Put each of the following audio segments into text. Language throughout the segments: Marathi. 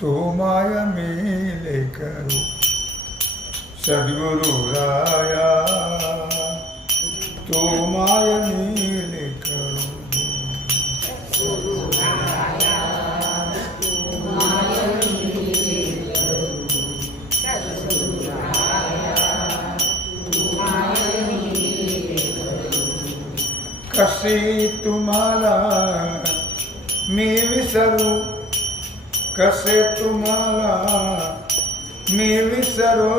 तो माय मिले करू सद्गुरु राया तो माय मिले करू कसे तुम्हाला मी विसरू कसे तुम्हाला मी विसरो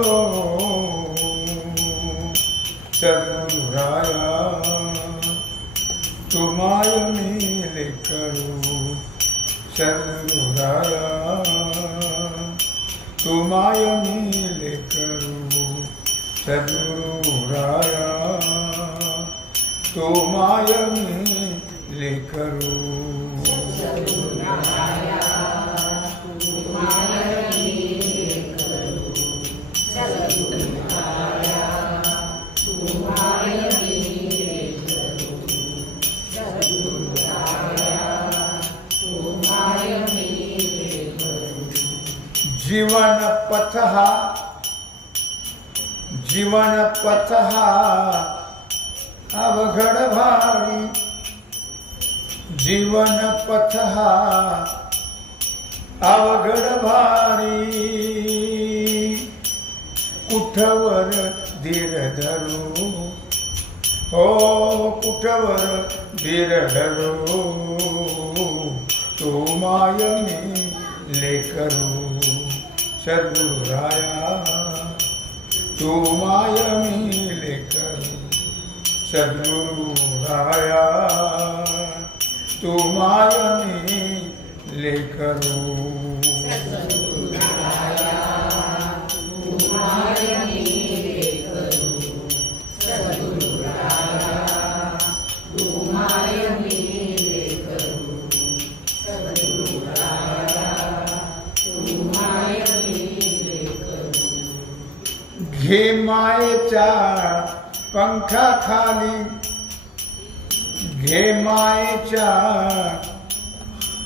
सद्गुराया तुम्हाय मिले करू सद्गुराया तुम्हाय मिले करू सद्गुराया तो माय मिले करू जीवन पथ हा जीवन पथ हा अवघड भारी। जीवन पथ हा अवघड भारी. कुठवर धीर धरू? हो कुठवर धीर धरू? तो माय मी लेकरू सर्वराया तू माय मी लेकरू सर्वराया राया तू माय मी करू। घे मायेच्या पंखाखाली घे मायेच्या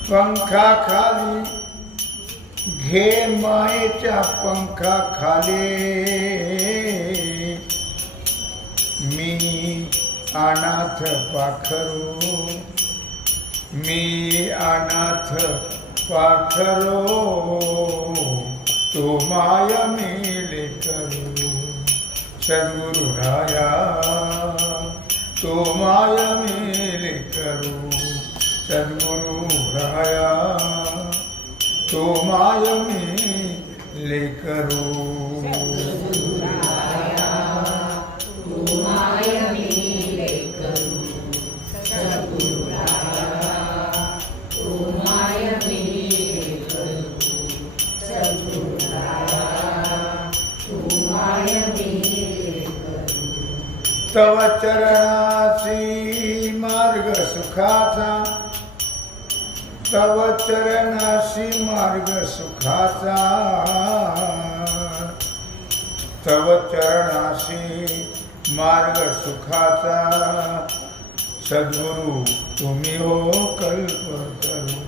पंखाखाली घे मायेच्या पंखाखाली मी अनाथ पाखरो मी अनाथ पाखरो तो माया मेले करू. सद्गुरुराया तो माया मेले करू. सद्गुरु राया तो माय मिले करू तव चरणासी मार्ग सुखाचा तव चरणाशी मार्ग सुखाचा. तव चरणाशी मार्ग सुखाचा. सद्गुरु तुम्ही हो कल्प करू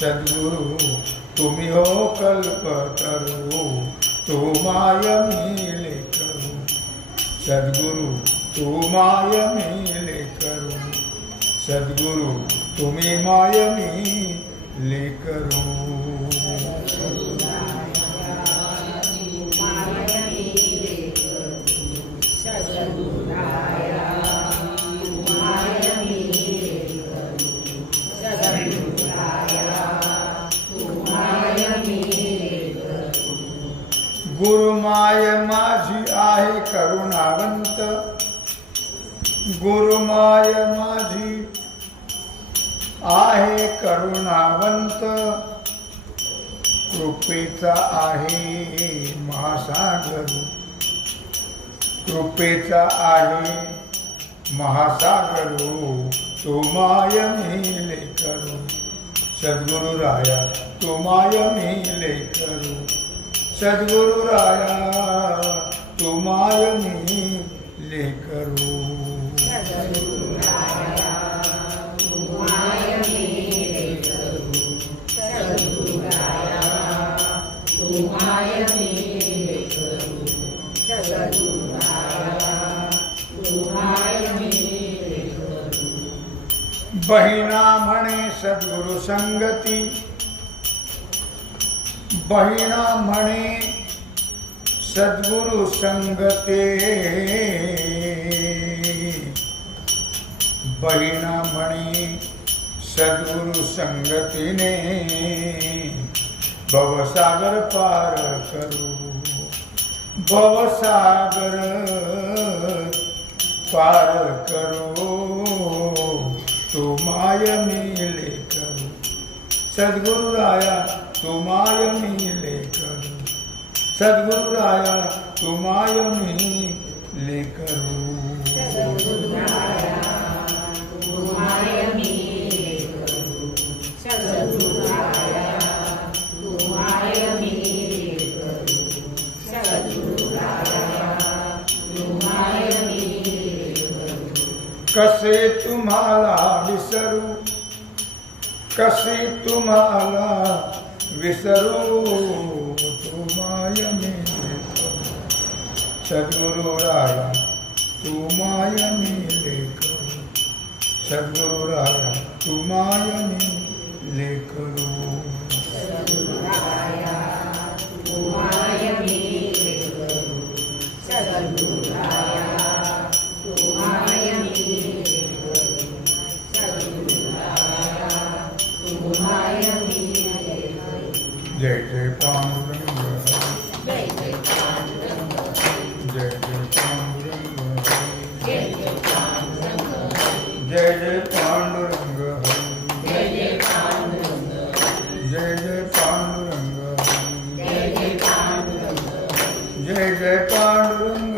सद्गुरु तुम्ही हो कल्पतरू. तू माय मिले करू सद्गुरु तू माय मिले करू सद्गुरु तुम्ही माय मिले करू गुरुमाय माझी आहे करुणावंत. गुरुमाय माझी आहे करुणावंत. कृपेचा आहे महासागर. कृपेचा आहे महासागर. तो माय मिले करू. सद्गुरु राया तो माय मिले करू. सद्गुरु राया तो माय मिले करू. बहिणा म्हणे सद्गुरु संगती। बहिणा म्हणे सद्गुरु संगते। बहिणा म्हणे सद्गुरु संगतीने। भवसागर पार करू। भवसागर पार करो तू मिले करू सद्गुरु राया तू मिले करू सद्गुरु राया तू माय मिले करू कसे तुम्हाला विसरू? कसे तुम्हाला विसरू? तुमाय मी सद्गुरु राया तुमाय मी लेकरू सद्गुरु राया तुमाय मी लेखरू पांडुरंग